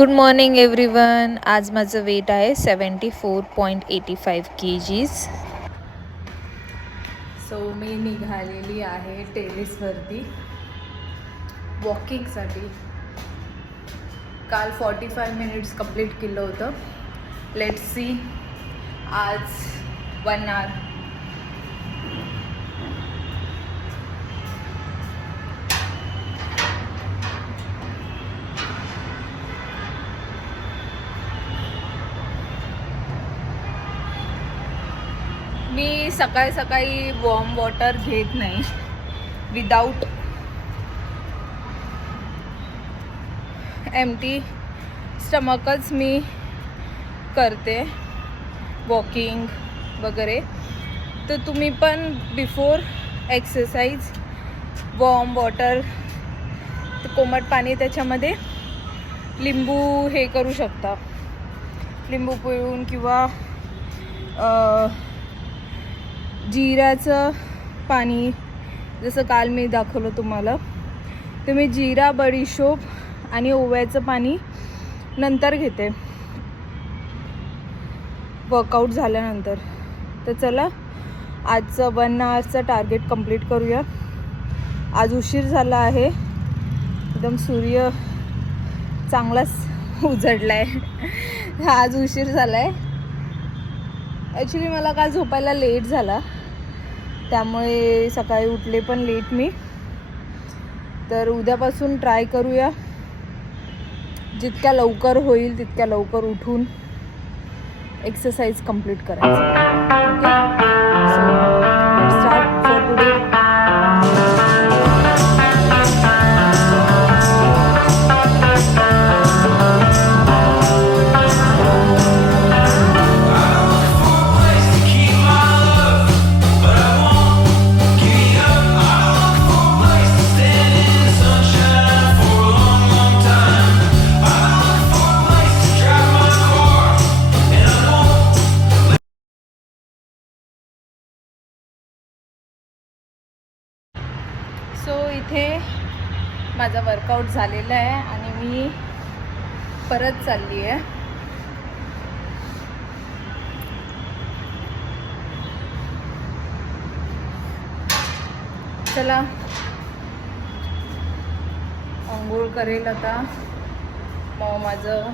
Good morning everyone. आज माझं weight आहे 74.85 kgs. सो मी निघालेली आहे टेरेसवरती वॉकिंगसाठी. काल 45 मिनिट्स कंप्लीट केलं होतं. लेट्स सी आज 1 hour. मी सकाळी सकाळी वॉर्म वॉटर घेत नाही. विदाऊट एम्प्टी स्टमकच मी करते वॉकिंग वगैरे. तर तुम्ही पण बिफोर एक्सरसाइज वॉर्म वॉटर, कोमट पाणी, त्याच्यामध्ये लिंबू हे करू शकता. लिंबू पिळून किंवा जिऱ्याचं पाणी, जसं काल मी दाखवलं तुम्हाला. तर मी जिरा, बडीशोप आणि ओव्याचं पाणी नंतर घेते वर्कआउट झाल्यानंतर. तर चला आजचं 1 hourचं टार्गेट कंप्लीट करूया. आज उशीर झाला आहे, एकदम सूर्य चांगलाच उजडला आहे. आज उशीर झाला आहे. ॲक्च्युली मला काल झोपायला लेट झाला, त्यामुळे सकाळी उठले पण लेट मी. तर उद्यापासून ट्राय करूया, जितक्या लवकर होईल तितक्या लवकर उठून एक्सरसाइज कंप्लीट करायचं. Okay, so let's start for today. So इथे माझा वर्कआउट झालेला आहे आणि मी परत चालली आहे. चला आंघोळ करेल आता. मग माझं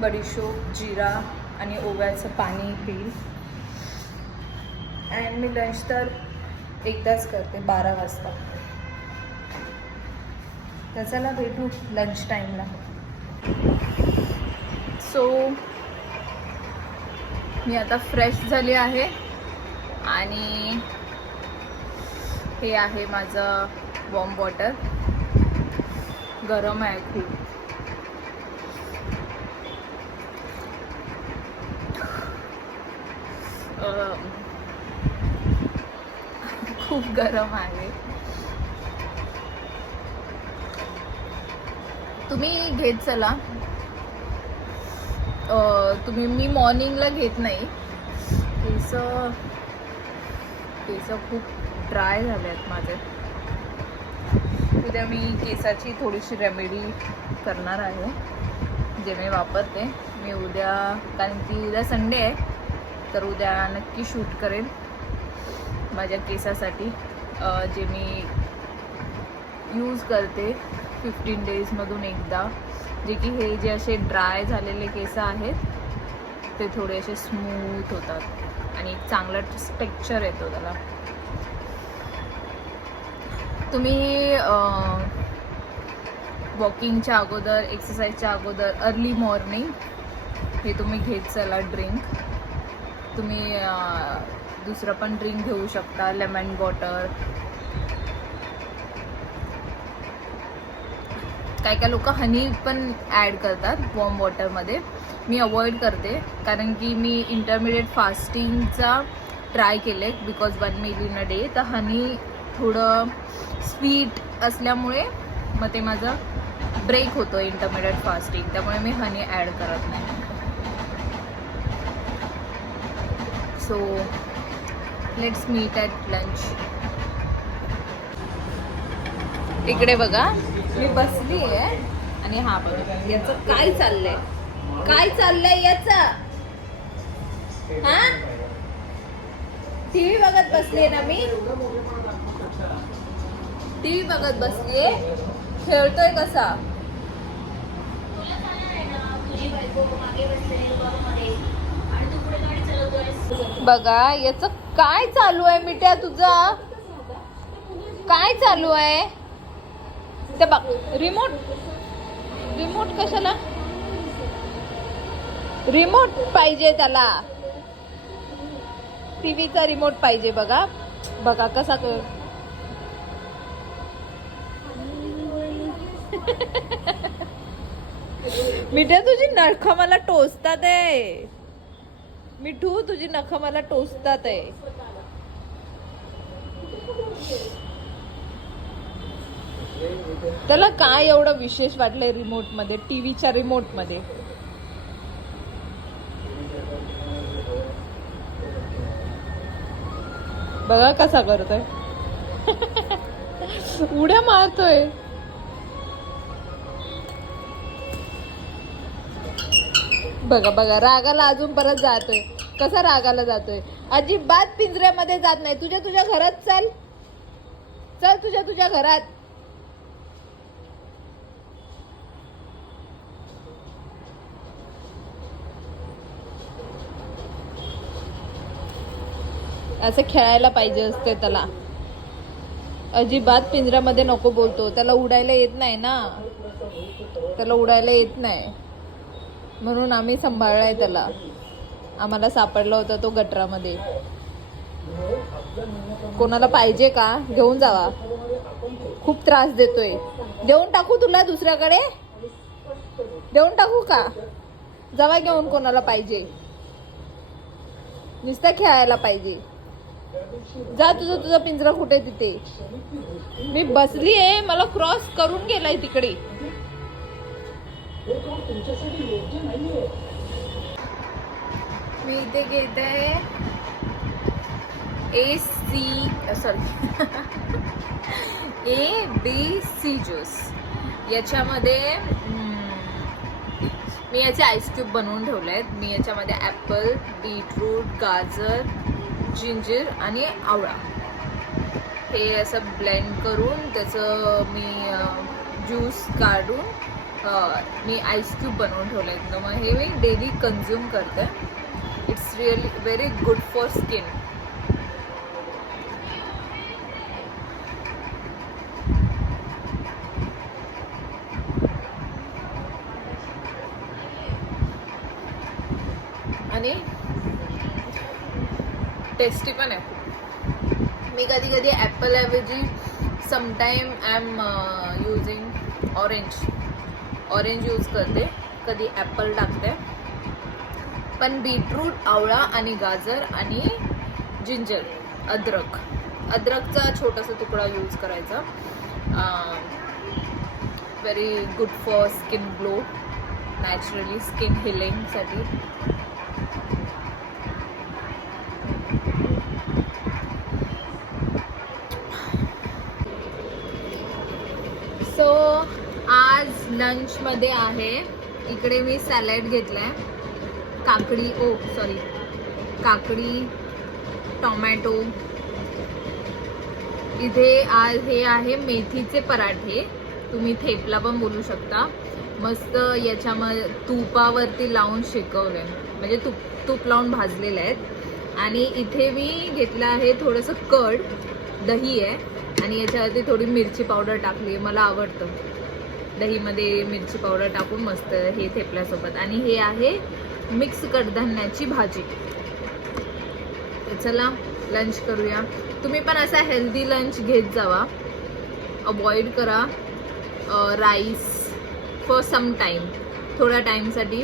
बडीशोप, जिरा आणि ओव्याचं पाणी पिईल. अँड मी लंच तर एकदाच करते 12 वाजता. तर चला भेटू लंच टाईमला. सो मी आता फ्रेश झाली आहे आणि हे आहे माझं वॉर्म वॉटर. गरम आहे खूप. खूप गरम आहे. तुम्ही घेत चला. मी मॉर्निंगला घेत नाही. केस खूप ड्राय झाले आहेत माझे. उद्या मी केसाची थोडीशी रेमेडी करणार आहे, जे मी वापरते. मी उद्या, कारण की उद्या संडे आहे, तर उद्या नक्की शूट करेन माझ्या केसासाठी, जे मी यूज करते 15 डेजमधून एकदा. जे की हे जे असे ड्राय झालेले केस आहेत ते थोडे असे स्मूथ होतात आणि चांगला टेक्स्चर येतो त्याला. तुम्ही वॉकिंगच्या अगोदर, एक्सरसाइजच्या अगोदर अर्ली मॉर्निंग हे तुम्ही घेत चला ड्रिंक. तुम्ही दुसरं पण ड्रिंक घेऊ शकता, लेमन वॉटर. काय लोक हनी पण ॲड करतात वॉर्म वॉटरमध्ये. मी अवॉइड करते, कारण की मी इंटरमिडिएट फास्टिंगचा ट्राय केले because 1 meal in a day. तर हनी थोडं स्वीट असल्यामुळे मग ते माझं ब्रेक होतो इंटरमिडिएट फास्टिंग, त्यामुळे मी हनी ॲड करत नाही. So let's meet at lunch. इकडे बघा, मी बसली आहे आणि हा बघा याचं काय चाललंय, काय चाललंय याचं. हा टीव्ही बघत बसलीये ना मी, टीव्ही बघत बसलीये. खेळतोय कसा. बघा याच काय चालू आहे मिठ्या, तुझा काय चालू आहे ते बघ. रिमोट, रिमोट कशाला, रिमोट पाहिजे त्याला, टीव्हीचा रिमोट पाहिजे. बघा बघा कसा कर. मिठ्या तुझी नख मला टोचतात आहे, मिठू तुझी नख मला टोचतात आहे. त्याला काय एवढं विशेष वाटलंय रिमोट मध्ये, टीव्हीच्या रिमोट मध्ये. बघा कसा करतोय, उड्या मारतोय. बघा बघा रागाला अजून परत जातोय, कसा रागाला जातोय. अजिबात पिंजऱ्यामध्ये जात नाही. तुझ्या तुझ्या घरात चाल, चल तुझ्या तुझ्या घरात. असं खेळायला पाहिजे असते त्याला. अजिबात पिंजऱ्यामध्ये नको बोलतो. त्याला उडायला येत नाही ना, त्याला उडायला येत नाही म्हणून आम्ही सांभाळलाय त्याला. आम्हाला सापडला होता तो गटरामध्ये. कोणाला पाहिजे का घेऊन जावा, खूप त्रास देतोय. देऊन टाकू तुला दुसऱ्याकडे, देऊन टाकू का, जावा घेऊन. कोणाला पाहिजे, नुसतं खेळायला पाहिजे. जा तुझा तुझा पिंजरा कुठे तिथे. मी बसली आहे, मला क्रॉस करून गेलाय तिकडे. मी इथे घेत आहे ABC ज्यूस. याच्यामध्ये मी याचे आईस क्यूब बनवून ठेवले आहेत. मी याच्यामध्ये ॲपल, बीटरूट, गाजर, जिंजर आणि आवळा हे असं ब्लेंड करून त्याचं मी ज्यूस काढून मी आईस क्यूब बनवून ठेवले आहेत. तर मग हे मी डेली कन्झ्युम करते. It's really very good for skin. आणि टेस्टी पण आहे. मी कधी कधी ॲपल ऐवजी sometime I am using orange use करते, कधी ॲपल टाकते. पण बीटरूट, आवळा आणि गाजर आणि जिंजर, अद्रकचा छोटासा तुकडा यूज करायचा. Very good for skin glow, naturally skin हिलिंगसाठी. सो आज लंचमध्ये आहे, इकडे मी सॅलड घेतलाय. काकडी, टोमॅटो. इथे आज हे आहे मेथीचे पराठे, तुम्ही थेपला पण बोलू शकता. मस्त याच्यामध्ये तुपावरती लावून शेकवले, म्हणजे तूप लावून भाजलेले आहेत. आणि इथे मी घेतलं आहे थोडंसं कर्ड, दही आहे आणि याच्यावरती थोडी मिरची पावडर टाकली. मला आवडतं दहीमध्ये मिरची पावडर टाकून मस्त हे थेपल्यासोबत. आणि हे आहे मिक्स कडधान्याची भाजी. चला लंच करूया. तुम्ही पण असा हेल्दी लंच घेत जावा, अवॉइड करा राईस फॉर सम टाईम, थोड्या टाईमसाठी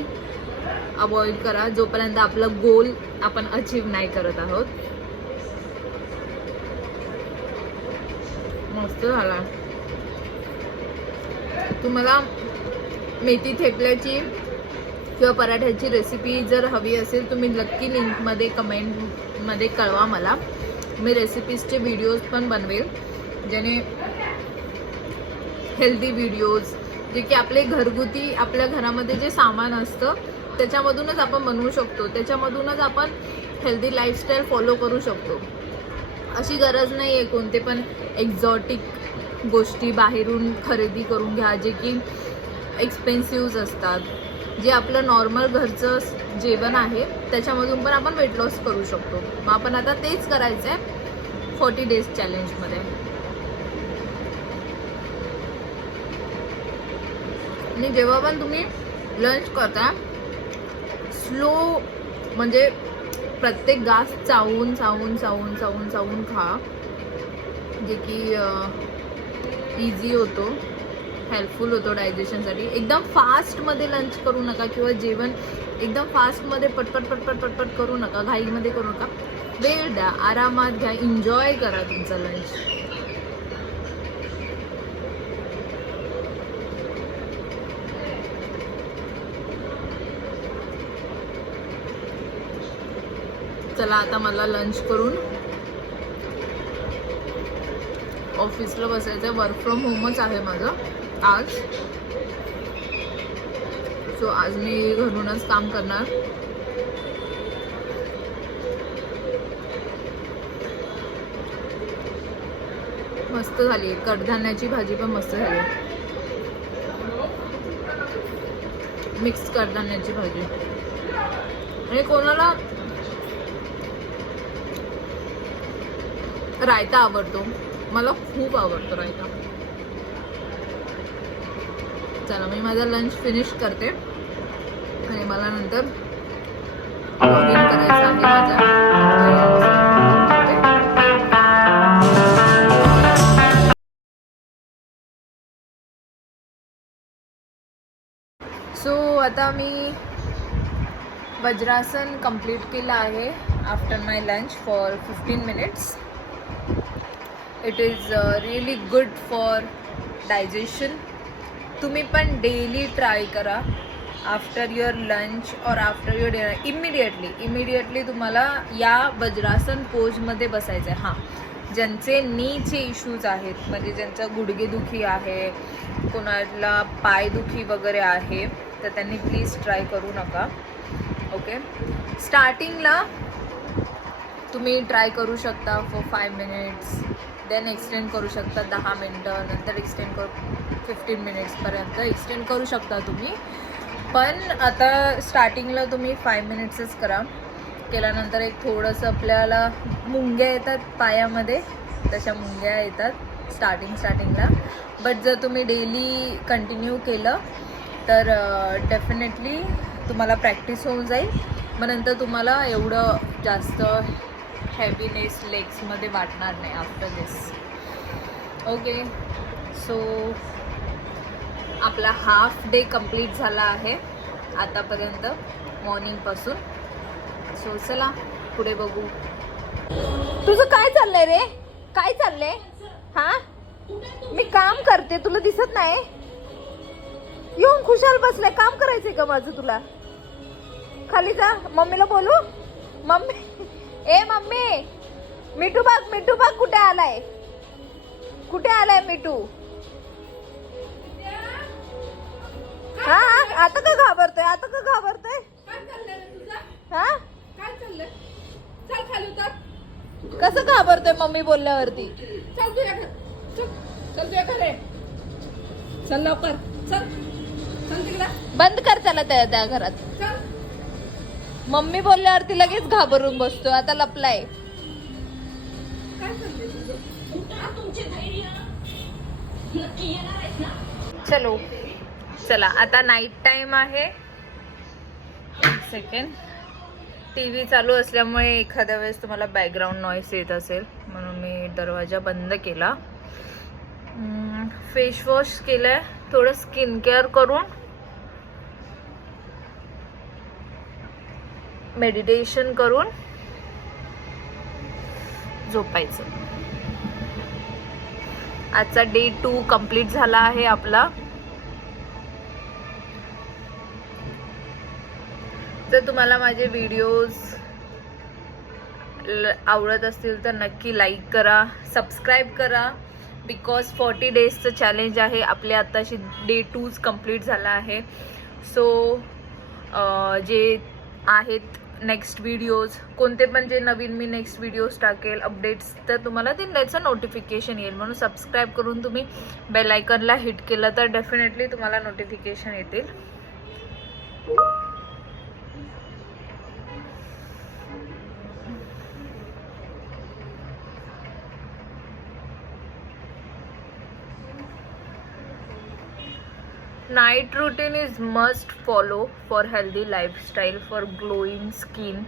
अवॉइड करा, जोपर्यंत आपलं गोल आपण अचीव नाही करत आहोत. मस्त झाला. तुम्हाला मेथी थेपल्याची किंवा पराठ्याची रेसिपी जर हवी असेल, तुम्ही नक्की लिंकमध्ये कमेंटमध्ये कळवा मला. मी रेसिपीजचे व्हिडिओज पण बनवेल, ज्याने हेल्दी व्हिडिओज जे की आपले घरगुती आपल्या घरामध्ये जे सामान असतं त्याच्यामधूनच आपण बनवू शकतो, त्याच्यामधूनच आपण हेल्दी लाईफस्टाईल फॉलो करू शकतो. अशी गरज नाही आहे कोणते पण एक्झॉटिक गोष्टी बाहेरून खरेदी करून घ्या जे की एक्सपेन्सिव्ह असतात. जे आपलं नॉर्मल घरचं जेवण आहे त्याच्यामधून पण आपण वेट लॉस करू शकतो. मग आपण आता तेच करायचं आहे 40 डेज चॅलेंजमध्ये. आणि जेव्हा पण तुम्ही लंच करता स्लो म्हणजे प्रत्येक घास चावून चावून चावून चावून चावून खा, जे की इझी होतो, हेल्पफुल होतो डायजेशनसाठी. एकदम फास्टमध्ये लंच करू नका किंवा जेवण एकदम फास्टमध्ये पटपट पटपट पटपट करू नका, घाईमध्ये करू नका. वेळ द्या, आरामात घ्या, एन्जॉय करा तुमचा लंच. चला आता मला लंच करून ऑफिसला बसायचं आहे. वर्क फ्रॉम होमच आहे माझं आज. सो आज मी घरूनच काम करणार. मस्त झाली, कडधान्याची भाजी पण मस्त झाली, मिक्स कडधान्याची भाजी. आणि कोणाला रायता आवडतो, मला खूप आवडतो रायता. चला मी माझा लंच फिनिश करते आणि मला नंतर लॉगिन करायचं आहे माझ्या. सो आता मी वज्रासन कंप्लीट केलं आहे after my lunch for 15 minutes. It is really good for digestion. तुम्ही पण डेली ट्राय करा आफ्टर युअर लंच और आफ्टर युअर डिनर. इमिडिएटली तुम्हाला या वज्रासन पोजमध्ये बसायचं आहे. हां, ज्यांचे नीचे इश्यूज आहेत, म्हणजे ज्यांचं गुडघेदुखी आहे, कोणाला पायदुखी वगैरे आहे, तर त्यांनी प्लीज ट्राय करू नका. ओके, स्टार्टिंगला तुम्ही ट्राय करू शकता फॉर 5 minutes, देन एक्सटेंड करू शकता 10 मिनटं, नंतर एक्सटेंड करू 15 minutesपर्यंत एक्सटेंड करू शकता तुम्ही. पण आता स्टार्टिंगला तुम्ही 5 minutesच करा. केल्यानंतर एक थोडंसं आपल्याला मुंग्या येतात पायामध्ये, तशा मुंग्या येतात स्टार्टिंगला. बट जर तुम्ही डेली कंटिन्यू केलं तर डेफिनेटली तुम्हाला प्रॅक्टिस होऊन जाईल. मग नंतर तुम्हाला एवढं जास्त हेवीनेस लेग्समध्ये वाटणार नाही आफ्टर दिस. ओके, सो आपला हाफ डे कंप्लीट झाला आहे आतापर्यंत मॉर्निंगपासून. सो चला पुढे बघू. तुझं काय चाललंय रे? काय चाललंय? हां, मी काम करते, तुला दिसत नाही? येऊन खुशाल बसलाय. काम करायचंय का माझं तुला? खाली जा, मम्मीला बोलू. मम्मी, ए मम्मी, मिठू बघ कुठे आलाय, कुठे आलाय मिठू? हा, आता का घाबरतोय? हा, काय चाललंय? चल खाली उतर. कसं घाबरतोय मम्मी बोलल्यावरती? चल तुझ्या घरी, चल लवकर, चल तिकडे. बंद कर त्याला त्या घरात. मम्मी बोलल्यावरती लगेच घाबरून बसतो. आता लपलाय. चला आता नाईट टाइम आहे. एक सेकंड. टीव्ही चालू असल्यामुळे एखाद्या वेळेस तुम्हाला बॅकग्राऊंड नॉईस येत असेल, म्हणून मी दरवाजा बंद केला. फेस वॉश केलाय, थोडं स्किन केअर करून मेडिटेशन करून झोपायचं. आजचा डे 2 कंप्लीट झाला आहे आपला. जर तुम्हाला माझे व्हिडिओज आवडत असतील तर नक्की लाईक करा, सबस्क्राईब करा बिकॉज 40 डेजचं चॅलेंज आहे. आपले आताशी डे 2 कंप्लीट झाला आहे. सो जे आहेत नेक्स्ट व्हिडिओज, कोणते पण जे नवीन मी नेक्स्ट व्हिडिओज टाकेल अपडेट्स, तर तुम्हाला त्याचं नोटिफिकेशन येईल. म्हणून सबस्क्राईब करून तुम्ही बेल आयकनला हिट केलं तर डेफिनेटली तुम्हाला नोटिफिकेशन येतील. Night routine is must follow for healthy lifestyle for glowing skin.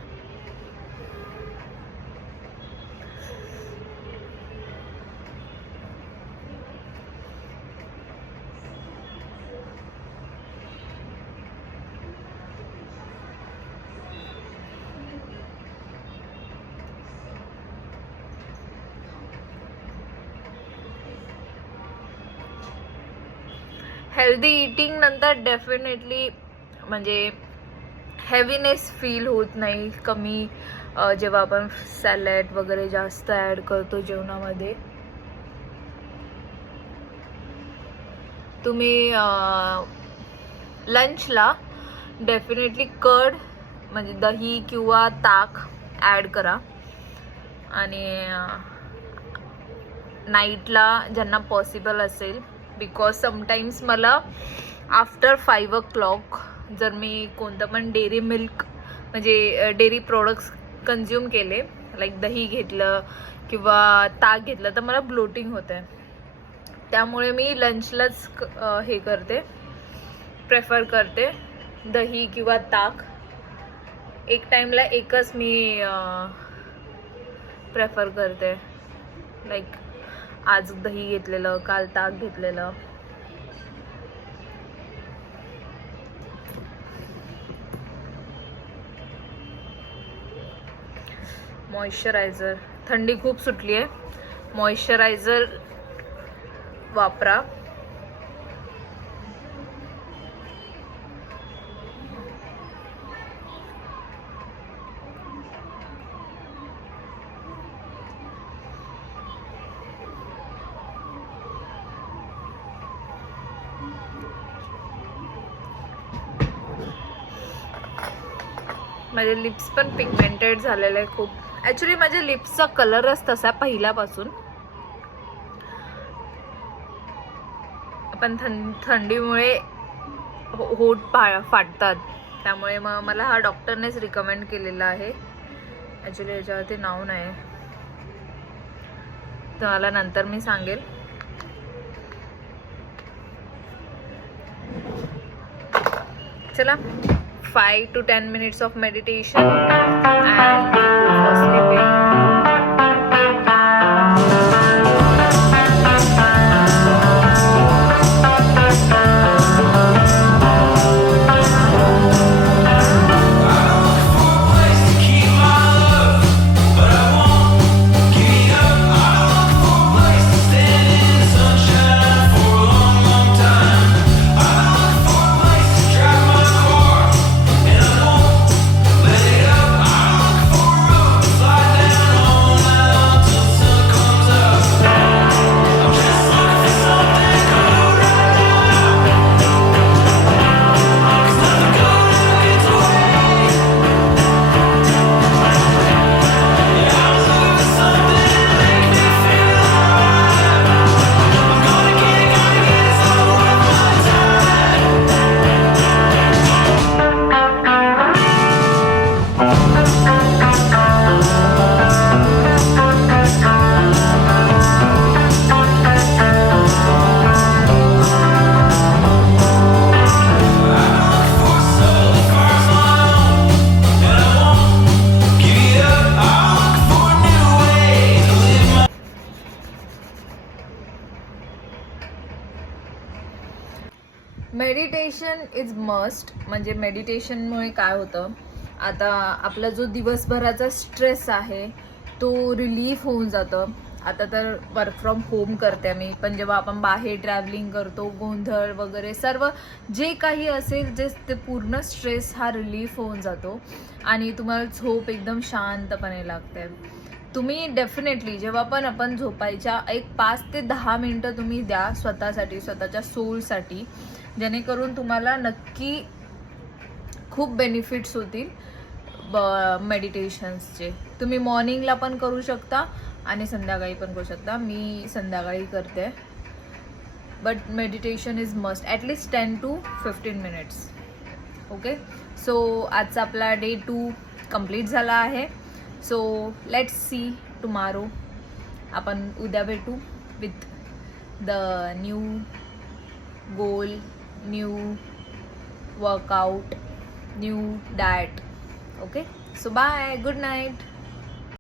Healthy eating नंतर डेफिनेटली म्हणजे हेवीनेस फील होत नाही. कमी जेव्हा आपण सॅलड वगैरे जास्त ॲड करतो जेवणामध्ये. तुम्ही लंचला डेफिनेटली कर्ड म्हणजे दही किंवा ताक ॲड करा. आणि नाईटला ज्यांना पॉसिबल असेल, बिकॉज समटाईम्स मला आफ्टर 5 o'clock जर मी कोणतं पण डेअरी मिल्क म्हणजे डेअरी प्रोडक्ट्स कन्झ्युम केले, लाईक दही घेतलं किंवा ताक घेतलं, तर मला ब्लोटिंग होतं आहे. त्यामुळे मी लंचलाच हे करते, प्रेफर करते दही किंवा ताक. एक टाईमला एकच मी प्रेफर करते. लाईक आज दही घेतलेलं, काल ताक घेतलेलं. मॉइश्चरायझर, थंडी खूप सुटली आहे, मॉइश्चरायझर वापरा. माझे लिप्स पण पिगमेंटेड झालेले आहे खूप. ॲक्च्युली माझ्या लिप्सचा कलरच तसा पहिल्यापासून, पण थंडीमुळे होठ फाटतात. त्यामुळे मग मला हा डॉक्टरनेच रिकमेंड केलेला आहे. ॲक्च्युली याच्यावरती नाव नाही, तर मला नंतर मी सांगेल. चला, 5 to 10 minutes of meditation and go for sleeping. Meditation is must. म्हणजे मेडिटेशनमुळे काय होतं, आता आपला जो दिवसभराचा स्ट्रेस आहे तो रिलीफ होऊन जातं. आता तर वर्क फ्रॉम होम करते मी, पण जेव्हा आपण बाहेर ट्रॅव्हलिंग करतो, गोंधळ वगैरे सर्व जे काही असेल ते पूर्ण स्ट्रेस हा रिलीफ होऊन जातो आणि तुम्हाला झोप एकदम शांतपणे लागते. तुम्ही डेफिनेटली जेव्हा पण आपण झोपायच्या 5 ते 10 मिनटं तुम्ही द्या स्वतःसाठी, स्वतःच्या सोलसाठी, जेणेकरून तुम्हाला नक्की खूप बेनिफिट्स होतील मेडिटेशन्सचे. तुम्ही मॉर्निंगला पण करू शकता आणि संध्याकाळी पण करू शकता. मी संध्याकाळी करते, but meditation is must, at least 10 to 15 minutes. ओके, सो आजचा आपला डे 2 कंप्लीट झाला आहे. So let's see tomorrow. आपण उद्या भेटू with the new goal, new workout, new diet. Okay, so bye, good night.